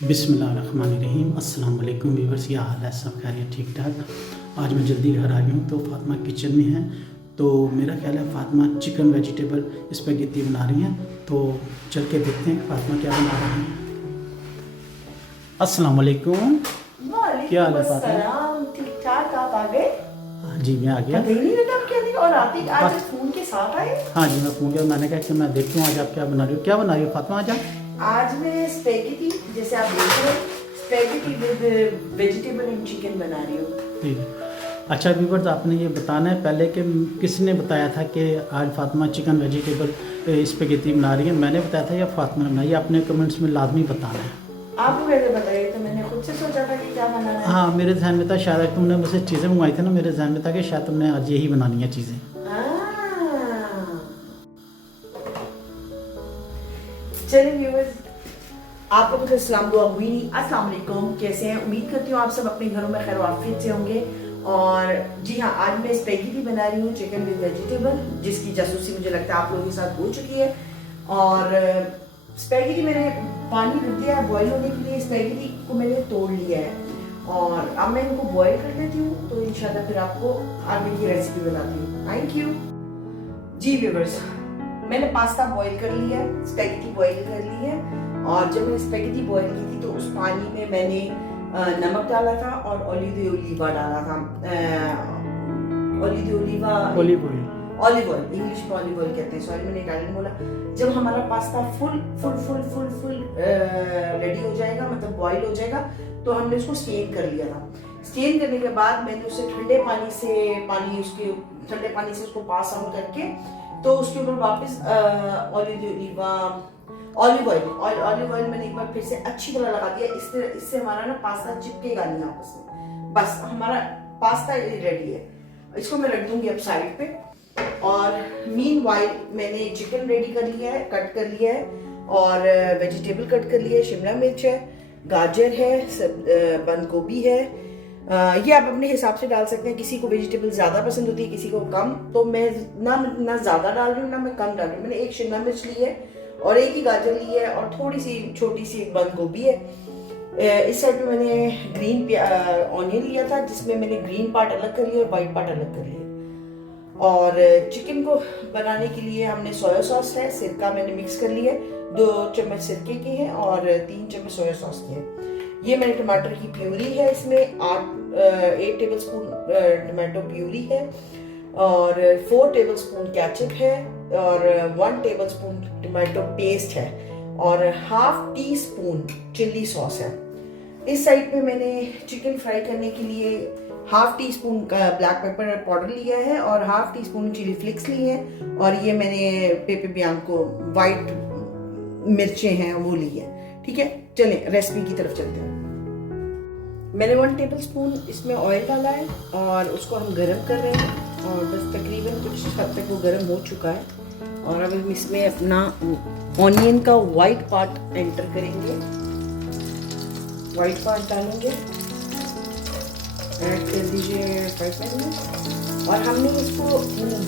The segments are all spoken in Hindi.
बिस्मिल्लाहिर्रहमानिर्रहीम। अस्सलाम वालेकुम व्यूअर्स, क्या हाल है? सब खैरियत ठीक ठाक। आज मैं जल्दी घर आ गई हूँ तो फातिमा किचन में है। तो मेरा ख्याल है फातिमा चिकन वेजिटेबल स्पैगेटी बना रही हैं। तो चल के देखते हैं फातिमा क्या बना रही हैं। अस्सलाम वालेकुम। क्या हाल है फातिमा? ठीक ठाक। आप आ गए? हाँ जी, मैं आ गया। नहीं बेटा, क्या नहीं? और आते आज फोन के साथ आए? हाँ जी, मैं फोन किया। मैंने कहा कि मैं देखती हूँ आज आप क्या बना रही हो। क्या बना रही हो फातिमा आज आप? आज मैं स्पेगेटी, जैसे आप देख रहे हैं, spaghetti with vegetable and chicken बना रही हूँ। ठीक है। अच्छा व्यूअर्स, आपने ये बताना है पहले कि किसने बताया था कि आज फातिमा चिकन वेजिटेबल स्पैगेटी बना रही है? मैंने बताया था या फातिमा ने बनाई? आपने कमेंट्स में लाजमी बताना है। आपको कैसे बताइए? तो मैंने खुद से सोचा था कि क्या बनाना है। हाँ, मेरे जहन में था, शायद तुमने मुझसे चीज़ें मंगवाई थी ना, मेरे जहन में था कि शायद तुमने आज यही बनानी है चीज़ें। चलिए व्यूअर्स, आप लोगों को अस्सलाम वालेकुम। कैसे हैं? उम्मीद करती हूँ आप सब अपने घरों में खैर आफियत से होंगे। और जी हाँ, आज मैं स्पेगेटी बना रही हूँ चिकन विद वेजिटेबल, जिसकी जासूसी मुझे लगता है आप लोगों के साथ हो चुकी है। और स्पेगेटी मैंने पानी रख दिया है बॉईल होने के लिए। स्पेगेटी को मैंने तोड़ लिया है और अब मैं इनको बॉईल कर लेती हूँ, तो इंशाल्लाह फिर आपको आगे की रेसिपी बताती हूँ। Thank you. जी व्यूअर्स, मैंने पास्ता बॉईल कर लिया है, स्पेगेटी बॉईल कर ली है। और जब मैंने स्पेगेटी बॉईल की थी तो उस पानी में मैंने नमक डाला था और ओलिवा डाला था। ऑलिव ऑयल, इंग्लिश में ऑलिव ऑयल कहते हैं, सॉरी मैंने इटालियन बोला। जब हमारा pasta full full full full full ready हो जाएगा, मतलब बॉईल हो जाएगा, तो हमने उसको स्टेन कर लिया था। स्टेन करने के बाद मैंने उसे ठंडे पानी से उसको पास आउट करके, तो उसके ऊपर वापस ऑलिव ऑयल मैंने एक बार फिर से अच्छी तरह लगा दिया। इससे हमारा ना पास्ता चिपकेगा नहीं आपस में। बस हमारा पास्ता रेडी है। इसको मैं रख दूंगी अब साइड पे। और मीनवाइल मैंने चिकन रेडी कर लिया है, कट कर लिया है, और वेजिटेबल कट कर लिया है। शिमला मिर्च है, गाजर है, बंद गोभी है। ये आप अपने हिसाब से डाल सकते हैं। किसी को वेजिटेबल ज्यादा पसंद होती है, किसी को कम। तो मैं ना ज्यादा डाल रही हूँ ना मैं कम डाल रही हूँ। मैंने एक शिमला मिर्च ली है और एक ही गाजर ली है और थोड़ी सी छोटी सी बंद गोभी है। इस साइड में मैंने ग्रीन ऑनियन लिया था, जिसमें मैंने ग्रीन पार्ट अलग कर लिया और व्हाइट पार्ट अलग कर लिया। और चिकन को बनाने के लिए हमने सोया सॉस है, सिरका मैंने मिक्स कर लिया है। 2 चम्मच सिरके के हैं और 3 चम्मच सोया सॉस के हैं। ये मैंने टमाटर की प्यूरी है, इसमें 8 टेबल स्पून टमाटो प्यूरी है और 4 टेबल स्पून केचप है और 1 टेबल स्पून टमाटो पेस्ट है और ½ टी स्पून चिल्ली सॉस है। इस साइड पे मैंने चिकन फ्राई करने के लिए ½ टी स्पून का ब्लैक पेपर पाउडर लिया है और ½ टी स्पून चिली फ्लेक्स लिए हैं। और ये मैंने पेपे बियांको वाइट मिर्चें हैं वो ली है। ठीक है, चलें रेसिपी की तरफ चलते हैं। मैंने 1 टेबल स्पून इसमें ऑयल डाला है और उसको हम गरम कर रहे हैं और बस तकरीबन कुछ हद तक वो गरम हो चुका है। और अब हम इसमें अपना ऑनियन का वाइट पार्ट एंटर करेंगे, वाइट पार्ट डालेंगे, ऐड कर दीजिए 5 मिनट। और हमने इसको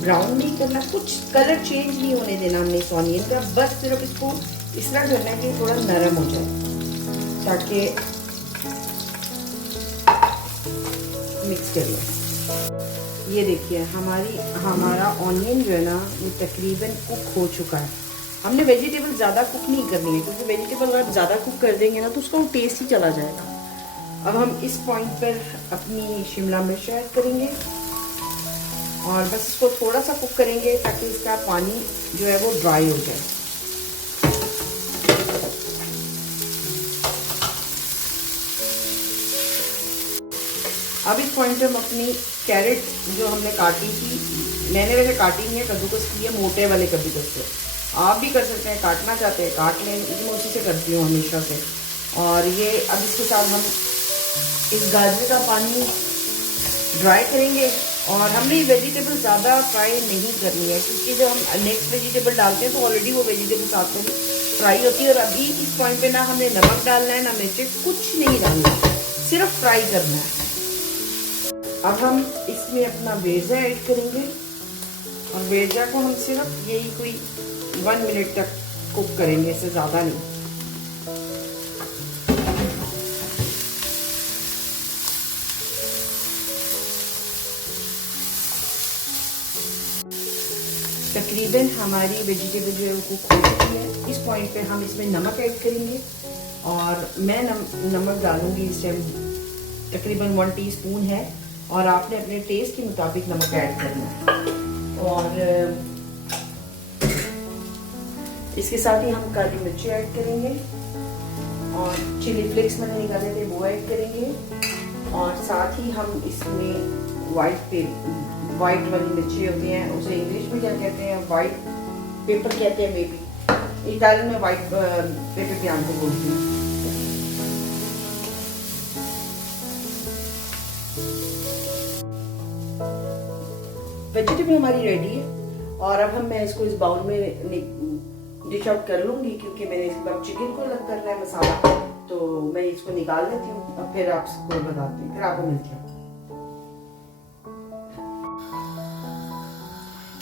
ब्राउन नहीं करना, कुछ कलर चेंज नहीं होने देना हमने इस ऑनियन का। बस सिर्फ इसको इस तरह करना है कि थोड़ा नरम हो जाए, ताकि मिक्स कर लें। ये देखिए हमारा ऑनियन जो है ना ये तकरीबन कुक हो चुका है। हमने वेजिटेबल ज़्यादा कुक नहीं करनी है, क्योंकि वेजिटेबल अगर ज़्यादा कुक कर देंगे ना तो उसका वो टेस्ट ही चला जाएगा। अब हम इस पॉइंट पर अपनी शिमला मिर्च ऐड करेंगे और बस इसको थोड़ा सा कुक करेंगे ताकि इसका पानी जो है वो ड्राई हो जाए। अब इस पॉइंट पे हम अपनी कैरेट जो हमने काटी थी, मैंने वैसे काटी नहीं है, कद्दूकस की है, मोटे वाले कद्दूकस से। आप भी कर सकते हैं, काटना चाहते हैं काट लें, मैं उसी से करती हूँ हमेशा से। और ये अब इसके साथ हम इस गाजर का पानी ड्राई करेंगे। और हमने वेजिटेबल ज़्यादा फ्राई नहीं करनी है, क्योंकि जब हम नेक्स्ट वेजिटेबल डालते हैं तो ऑलरेडी वो वेजिटेबल साथ में फ्राई होती है। और अभी इस पॉइंट पे ना हमने नमक डालना है ना मिर्ची, कुछ नहीं डालना, सिर्फ फ्राई करना है। अब हम इसमें अपना वेजा ऐड करेंगे और वेजा को हम सिर्फ यही कोई 1 मिनट तक कुक करेंगे, इससे ज़्यादा नहीं। तकरीबन हमारी वेजिटेबल जो है वो कुक हो चुकी है। इस पॉइंट पे हम इसमें नमक ऐड करेंगे और मैं नमक डालूंगी इस टाइम तकरीबन 1 टीस्पून है और आपने अपने टेस्ट के मुताबिक नमक ऐड करना है। और इसके साथ ही हम काली मिर्ची ऐड करेंगे और चिली फ्लेक्स मैंने निकाले थे वो ऐड करेंगे और साथ ही हम इसमें वाइट वाली मिर्ची होती हैं, उसे इंग्लिश में क्या कहते हैं, वाइट पेपर कहते हैं, मे बी इटालियन में वाइट पेपर बियांको बोलते हैं। वेजिटेबल हमारी रेडी है और अब मैं इसको इस बाउल में डिश आउट कर लूंगी क्योंकि मैंने इस बार चिकन को अलग करना है मसाला, तो मैं इसको निकाल लेती हूँ और फिर आपको बताती हूँ, फिर आपको मिलती हूँ।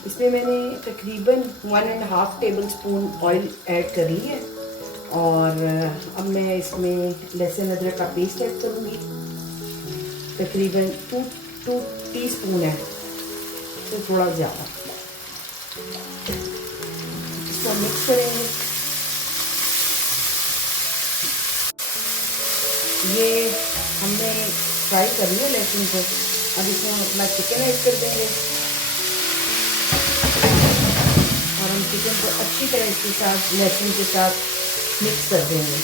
इसमें मैंने तकरीबन 1.5 टेबलस्पून ऑयल ऐड कर ली है और अब मैं इसमें लहसुन अदरक का पेस्ट ऐड करूँगी। तकरीबन 2 टीस्पून है, तो थोड़ा ज़्यादा। इसको मिक्स करेंगे। ये हमने फ्राई कर लिया लहसुन को, अब इसमें हम अपना चिकन ऐड कर देंगे और हम चिकन को अच्छी तरह इसके साथ लहसुन के साथ मिक्स कर देंगे।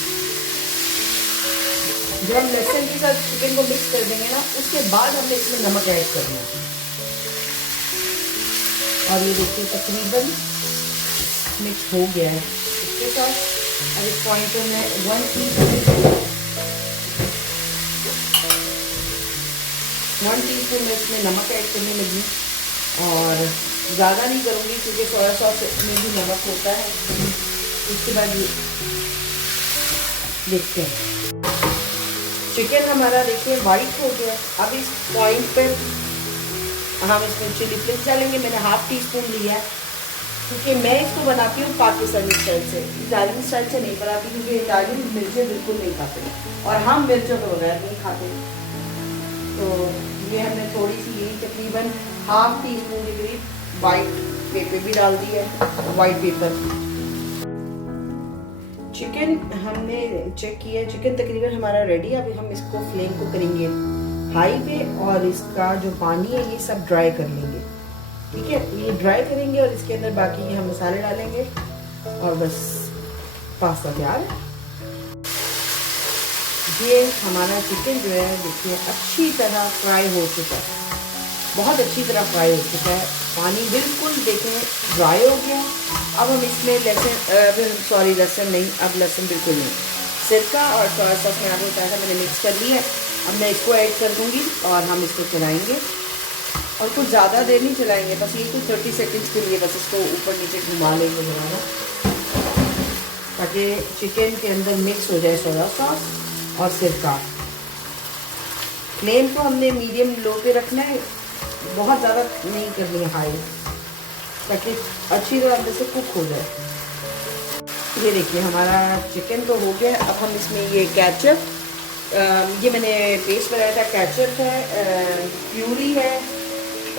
जब हम लहसुन के साथ चिकन को मिक्स कर देंगे ना, उसके बाद हमने इसमें नमक ऐड करना है। और ये देखिए तकरीबन मिक्स हो गया है इसके साथ। अब इस पॉइंट पे मैं 1 टीस्पून में इसमें नमक ऐड करने लगी और ज़्यादा नहीं करूँगी क्योंकि सोया सॉस में भी नमक होता है। उसके बाद ये देखते हैं चिकन हमारा देखिए वाइट हो गया। अब इस पॉइंट पे हम इसमें चिली फ्लेक्स डालेंगे। मैंने 1/2 टीस्पून लिया है क्योंकि मैं इसको बनाती हूँ पाकिस्तानी स्टाइल से, इटालियन स्टाइल से नहीं बनाती क्योंकि इटालियन मिर्चें बिल्कुल नहीं खाते और हम मिर्चों के बगैर नहीं खाते। तो ये हमने थोड़ी सी यही तकरीबन 1/2 टीस्पून के करीब वाइट पेपर भी डाल दिया है, वाइट पेपर। चिकन हमने चेक किया, चिकन तकरीबन हमारा रेडी है। अभी हम इसको फ्लेम को करेंगे हाई पे और इसका जो पानी है ये सब ड्राई कर लेंगे, ठीक है। ये ड्राई करेंगे और इसके अंदर बाकी हम मसाले डालेंगे और बस पास्ता तैयार है। ये हमारा चिकन जो है देखिए अच्छी तरह फ्राई हो चुका है, बहुत अच्छी तरह फ्राई हो चुका है। पानी बिल्कुल देखें ड्राई हो गया। अब हम इसमें लहसुन नहीं, अब लहसुन बिल्कुल नहीं, सिरका और सोया सॉस में आपको बताया था मैंने मिक्स कर लिया है। अब मैं इसको ऐड कर दूंगी और हम इसको चलाएंगे और कुछ ज़्यादा देर नहीं चलाएंगे, बस ये कुछ 30 सेकंड्स के लिए बस इसको ऊपर नीचे घुमा लेंगे ज़रा, ताकि चिकन के अंदर मिक्स हो जाए सोया सॉस और सिरका। फ्लेम को हमने मीडियम लो पे रखना है, बहुत ज़्यादा नहीं करनी है हाई, ताकि अच्छी तरह अंदर से कुक हो जाए। ये देखिए हमारा चिकन तो हो गया। अब हम इसमें ये केचप, ये मैंने पेस्ट बनाया था, केचप है, प्यूरी है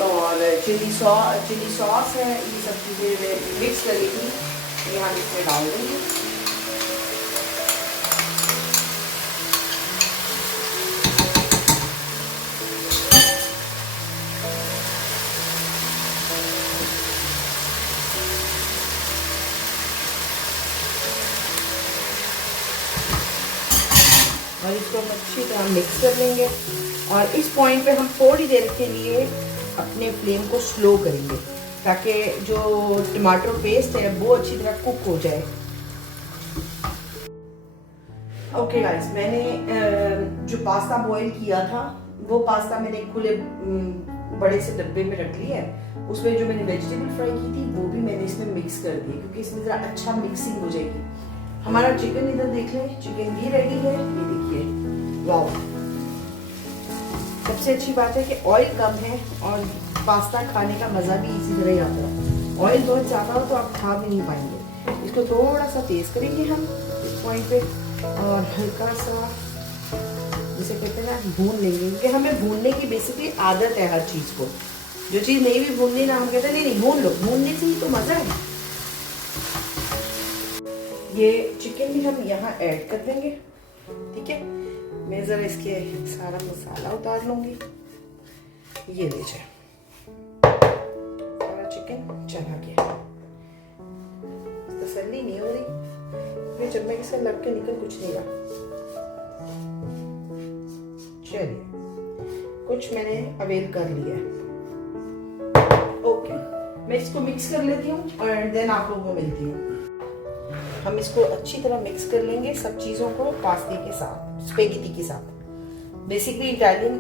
और चिली सॉस है, ये सब चीज़ें मिक्स कर ली थी, ये हम इसमें डाल देंगे। और इसको हम अच्छी तरह मिक्स कर लेंगे और इस पॉइंट पे हम थोड़ी देर के लिए अपने फ्लेम को स्लो करेंगे ताकि जो टमाटर पेस्ट है वो अच्छी तरह कुक हो जाए। ओके गाइस, मैंने जो पास्ता बॉईल किया था वो पास्ता मैंने खुले बड़े से डब्बे में रख लिया है। उसमें जो मैंने वेजिटेबल फ्राई की थी वो भी मैंने इसमें मिक्स कर दी क्योंकि इसमें ज़रा अच्छा मिक्सिंग हो जाएगी। हमारा चिकन इधर देख लें, चिकन भी रेडी है, ये देखिए, वाओ। सबसे अच्छी बात है कि ऑयल कम है और पास्ता खाने का मज़ा भी इसी तरह ही आता है। ऑयल बहुत ज़्यादा हो तो आप खा भी नहीं पाएंगे। इसको थोड़ा सा तेज़ करेंगे हम इस पॉइंट पे और हल्का सा जिसे कहते हैं ना भून लेंगे, क्योंकि हमें भूनने की बेसिकली आदत है हर चीज़ को। जो चीज़ नहीं भी भूननी ना, हम कहते हैं नहीं भून लो, भूनने से ही तो मज़ा है। ये चिकन भी हम यहाँ ऐड कर देंगे, ठीक है। मैं ज़रा इसके सारा मसाला उतार लूँगी। ये लीजिए, सारा चिकन चला गया। तसल्ली नहीं हो रही, ये चम्मच से लग के निकल कुछ नहीं रहा। चलिए, कुछ मैंने अवेल कर लिया है। ओके, मैं इसको मिक्स कर लेती हूँ और देन आप लोगों को मिलती हूँ। हम इसको अच्छी तरह मिक्स कर लेंगे सब चीज़ों को पास्ते के साथ, स्पेगेटी के साथ। बेसिकली इटालियन,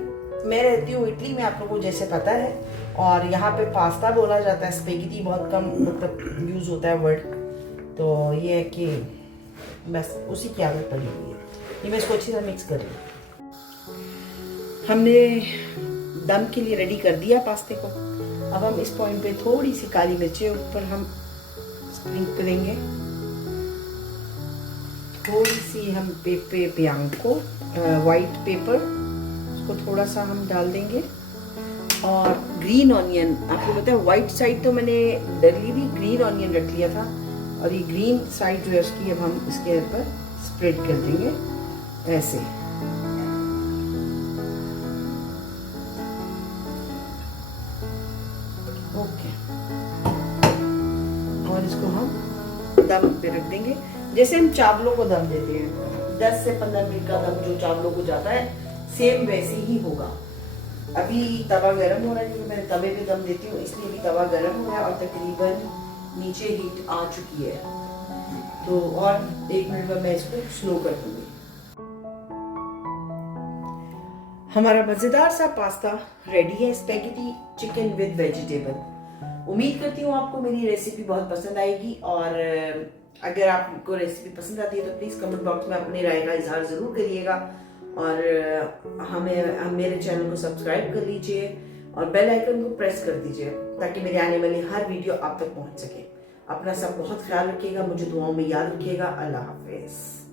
मैं रहती हूँ इटली में, आप लोगों को जैसे पता है, और यहाँ पे पास्ता बोला जाता है, स्पेगेटी बहुत कम मतलब यूज़ होता है वर्ड। तो ये है कि बस उसी की आदत पड़ी हुई है। ये मैं इसको अच्छी तरह मिक्स कर रही हूँ। हमने दम के लिए रेडी कर दिया पास्ते को। अब हम इस पॉइंट पे थोड़ी सी काली मिर्चें ऊपर हम स्प्रिंकल करेंगे, थोड़ी सी हम पेपे बियांको वाइट पेपर, उसको थोड़ा सा हम डाल देंगे, और ग्रीन ऑनियन। आपको पता है वाइट साइड तो मैंने डर ली थी, ग्रीन ऑनियन रख लिया था, और ये ग्रीन साइड जो है उसकी अब हम इसके ऊपर स्प्रेड कर देंगे ऐसे। ओके, और इसको हम दम पे रख देंगे जैसे हम चावलों को दम देते हैं। 10 से 15 मिनट का दम जो चावलों को जाता है, सेम वैसे ही होगा। अभी तवा गर्म हो रहा है, क्योंकि मैं तवे पे दम देती हूँ, इसलिए भी तवा गर्म हो रहा है और तकरीबन नीचे हीट आ चुकी है। तो और 1 मिनट में मैं इसको स्लो कर दूंगी। हमारा मजेदार सा पास्ता रेडी है, स्पेगेटी चिकन विद वेजिटेबल। उम्मीद करती हूँ आपको मेरी रेसिपी बहुत पसंद आएगी, और अगर आपको रेसिपी पसंद आती है तो प्लीज़ कमेंट बॉक्स में अपनी राय का इजहार ज़रूर करिएगा, और मेरे चैनल को सब्सक्राइब कर लीजिए और बेल आइकन को प्रेस कर दीजिए, ताकि मेरे आने वाली हर वीडियो आप तक पहुंच सके। अपना सब बहुत ख्याल रखिएगा, मुझे दुआओं में याद रखिएगा। अल्लाह हाफिज़।